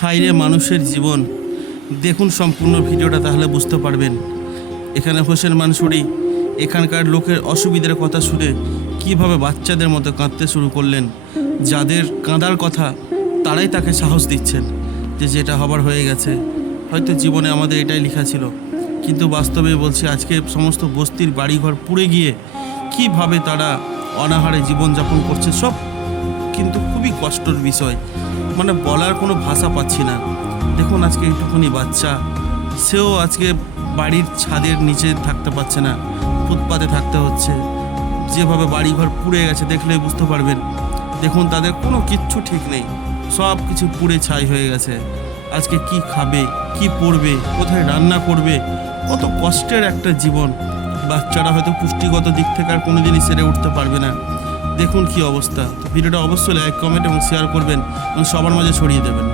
হাইরে মানুষের জীবন। দেখুন সম্পূর্ণ ভিডিওটা, তাহলে বুঝতে পারবেন। এখানে হোসেন মানসুরি এখানকার লোকের অসুবিধার কথা শুনে কিভাবে বাচ্চাদের মতো কাঁদতে শুরু করলেন। যাদের কাঁদার কথা তারাই তাকে সাহস দিচ্ছেন যে যেটা হবার হয়ে গেছে, হয়তো জীবনে আমাদের এটাই লেখা ছিল। কিন্তু বাস্তবে বলছি, আজকে সমস্ত বস্তির বাড়িঘর পুড়ে গিয়ে কিভাবে তারা অনাহারে জীবনযাপন করছে, সব কিন্তু খুবই কষ্টের বিষয়। মানে বলার কোনো ভাষা পাচ্ছি না। দেখুন আজকে একটুখানি বাচ্চা, সেও আজকে বাড়ির ছাদের নিচে থাকতে পারছে না, ফুটপাতে থাকতে হচ্ছে। যেভাবে বাড়িঘর পুড়ে গেছে দেখলেই বুঝতে পারবেন। দেখুন তাদের কোনো কিচ্ছু ঠিক নেই, সব কিছু পুড়ে ছাই হয়ে গেছে। আজকে কি খাবে, কি পরবে, কোথায় রান্না করবে, কত কষ্টের একটা জীবন। বাচ্চারা হয়তো পুষ্টিগত দিক থেকে আর কোনো দিনই সেরে উঠতে পারবে না। দেখুন কি অবস্থা। তো ভিডিওটা অবশ্যই লাইক, কমেন্ট এবং শেয়ার করবেন এবং সবার মাঝে ছড়িয়ে দেবেন।